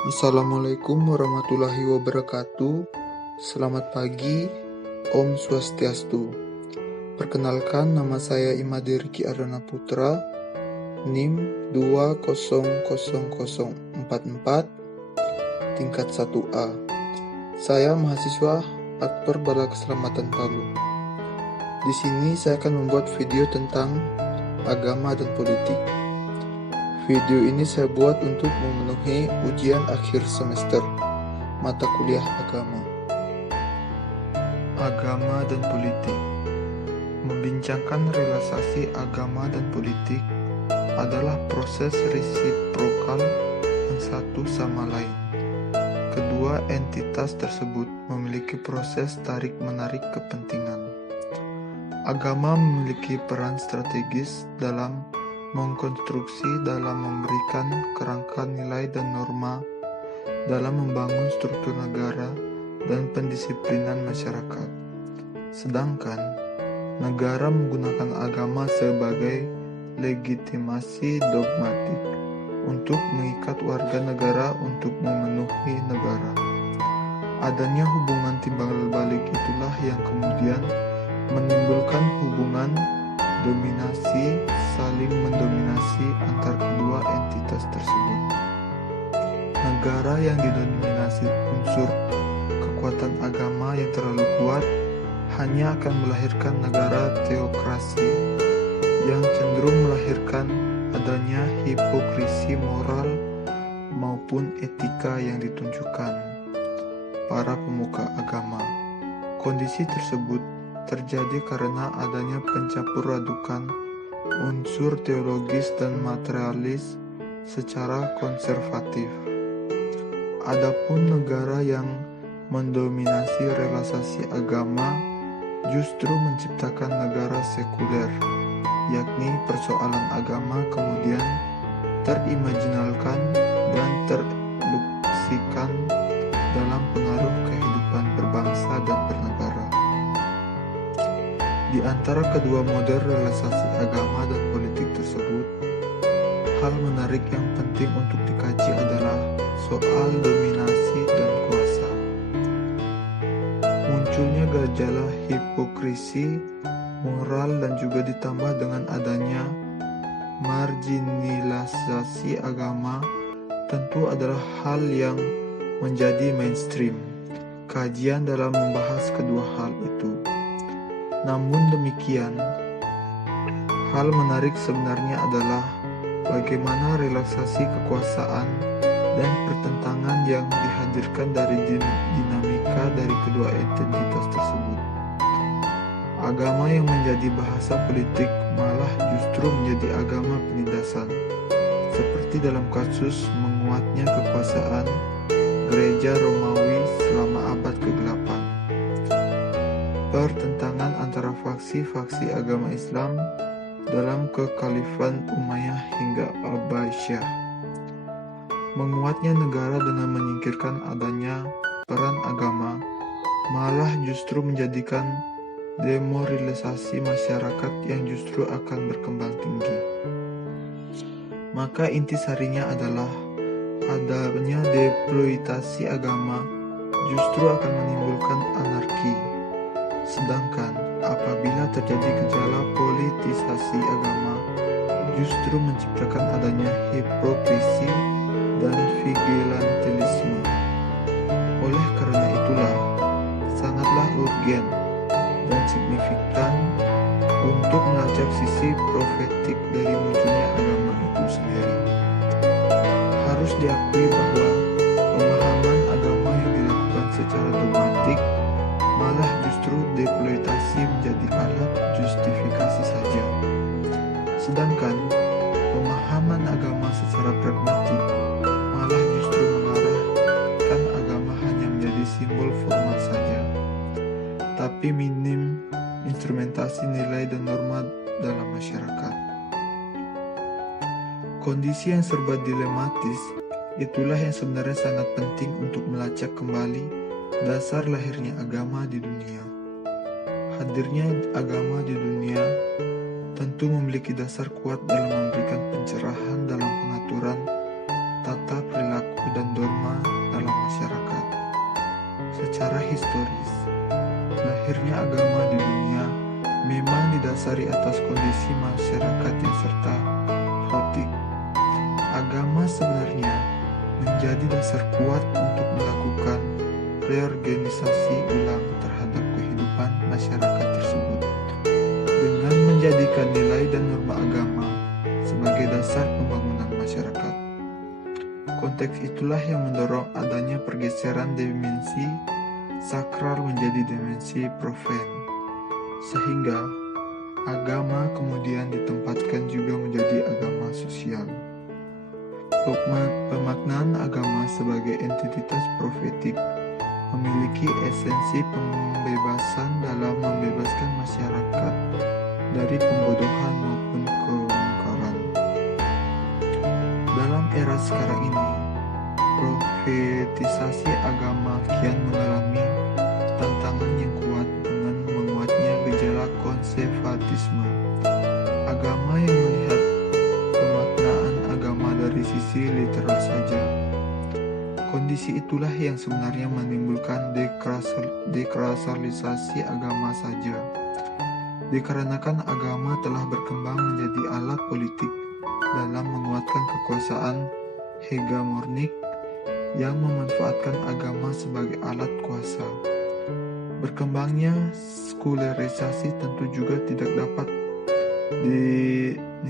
Assalamualaikum warahmatullahi wabarakatuh. Selamat pagi, Om Swastiastu. Perkenalkan, nama saya Imade Riki Ardana Putra, NIM 2000044, tingkat 1A. Saya mahasiswa Akper Bala Keselamatan Palu. Di sini saya akan membuat video tentang agama dan politik. Video ini saya buat untuk memenuhi ujian akhir semester mata kuliah agama. Agama dan politik. Membincangkan realisasi agama dan politik adalah proses resiprokal yang satu sama lain. Kedua entitas tersebut memiliki proses tarik-menarik kepentingan. Agama memiliki peran strategis dalam mengkonstruksi, dalam memberikan kerangka nilai dan norma, dalam membangun struktur negara dan pendisiplinan masyarakat. Sedangkan negara menggunakan agama sebagai legitimasi dogmatik untuk mengikat warga negara untuk memenuhi negara. Adanya hubungan timbal balik itulah yang kemudian menimbulkan hubungan dominasi saling mendominasi antar kedua entitas tersebut. Negara yang didominasi unsur kekuatan agama yang terlalu kuat hanya akan melahirkan negara teokrasi yang cenderung melahirkan adanya hipokrisi moral maupun etika yang ditunjukkan para pemuka agama. Kondisi tersebut terjadi karena adanya pencampur adukan unsur teologis dan materialis secara konservatif. Adapun negara yang mendominasi realisasi agama justru menciptakan negara sekuler, yakni persoalan agama kemudian terimajinalkan dan terluksikan dalam pengaruh kehidupan berbangsa dan bernegara. Di antara kedua model realisasi agama dan politik tersebut, hal menarik yang penting untuk dikaji adalah soal dominasi dan kuasa. Munculnya gejala hipokrisi moral dan juga ditambah dengan adanya marginalisasi agama tentu adalah hal yang menjadi mainstream kajian dalam membahas kedua hal itu. Namun demikian, hal menarik sebenarnya adalah bagaimana relaksasi kekuasaan dan pertentangan yang dihadirkan dari dinamika dari kedua entitas tersebut. Agama yang menjadi bahasa politik malah justru menjadi agama penindasan, seperti dalam kasus menguatnya kekuasaan Gereja Romawi selama abad ke-8. Pertentangan antara faksi-faksi agama Islam dalam kekhalifan Umayyah hingga Abbasiyah. Menguatnya negara dengan menyingkirkan adanya peran agama malah justru menjadikan demoralisasi masyarakat yang justru akan berkembang tinggi. Maka intisarinya adalah adanya deploitasi agama justru akan menimbulkan anarki. Sedangkan apabila terjadi gejala politisasi agama, justru menciptakan adanya hipokrisi dan vigilantilisme. Oleh karena itulah, sangatlah urgen dan signifikan untuk melacak sisi profetik dari munculnya agama itu sendiri. Harus diakui bahwa pemahaman agama yang dilakukan secara dogmatik malah justru deploitasi menjadi alat justifikasi saja. Sedangkan pemahaman agama secara pragmatik malah justru mengarahkan agama hanya menjadi simbol formal saja, tapi minim instrumentasi nilai dan norma dalam masyarakat. Kondisi yang serba dilematis itulah yang sebenarnya sangat penting untuk melacak kembali dasar lahirnya agama di dunia. Hadirnya agama di dunia tentu memiliki dasar kuat dalam memberikan pencerahan dalam pengaturan tata perilaku dan dogma historis. Lahirnya agama di dunia memang didasari atas kondisi masyarakat yang serta politik. Agama sebenarnya menjadi dasar kuat untuk melakukan reorganisasi ulang terhadap kehidupan masyarakat tersebut, dengan menjadikan nilai dan norma agama sebagai dasar pembangunan masyarakat. Konteks itulah yang mendorong adanya pergeseran dimensi sakral menjadi dimensi profan, sehingga agama kemudian ditempatkan juga menjadi agama sosial. Pemaknaan agama sebagai entitas profetik memiliki esensi pembebasan dalam membebaskan masyarakat dari pembodohan maupun kemungkaran. Dalam era sekarang ini, profetisasi agama kian mengalami tantangan yang kuat dengan menguatnya gejala konservatisme. Agama yang melihat pemaknaan agama dari sisi literal saja. Kondisi itulah yang sebenarnya menimbulkan dekrasalisasi agama saja. Dikarenakan agama telah berkembang menjadi alat politik dalam menguatkan kekuasaan hegemonik yang memanfaatkan agama sebagai alat kuasa. Berkembangnya sekularisasi tentu juga tidak dapat dinisbikan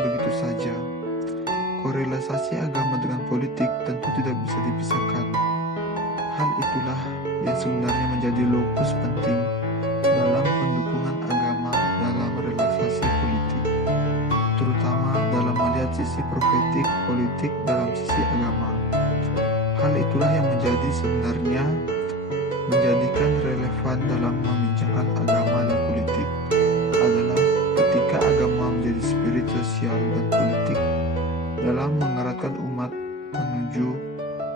begitu saja. Korelasi agama dengan politik tentu tidak bisa dipisahkan. Hal itulah yang sebenarnya menjadi lokus penting dalam pendukungan agama dalam relaksasi politik, terutama dalam melihat sisi profetik politik dalam sisi agama. Hal itulah yang sebenarnya menjadikan relevan dalam membincangkan agama dan politik adalah ketika agama menjadi spirit sosial dan politik dalam mengarahkan umat menuju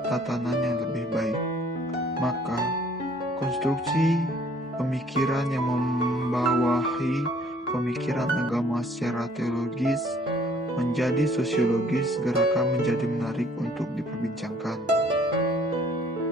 tatanan yang lebih baik. Maka, konstruksi pemikiran yang membawahi pemikiran agama secara teologis menjadi sosiologis gerakan menjadi menarik untuk diperbincangkan.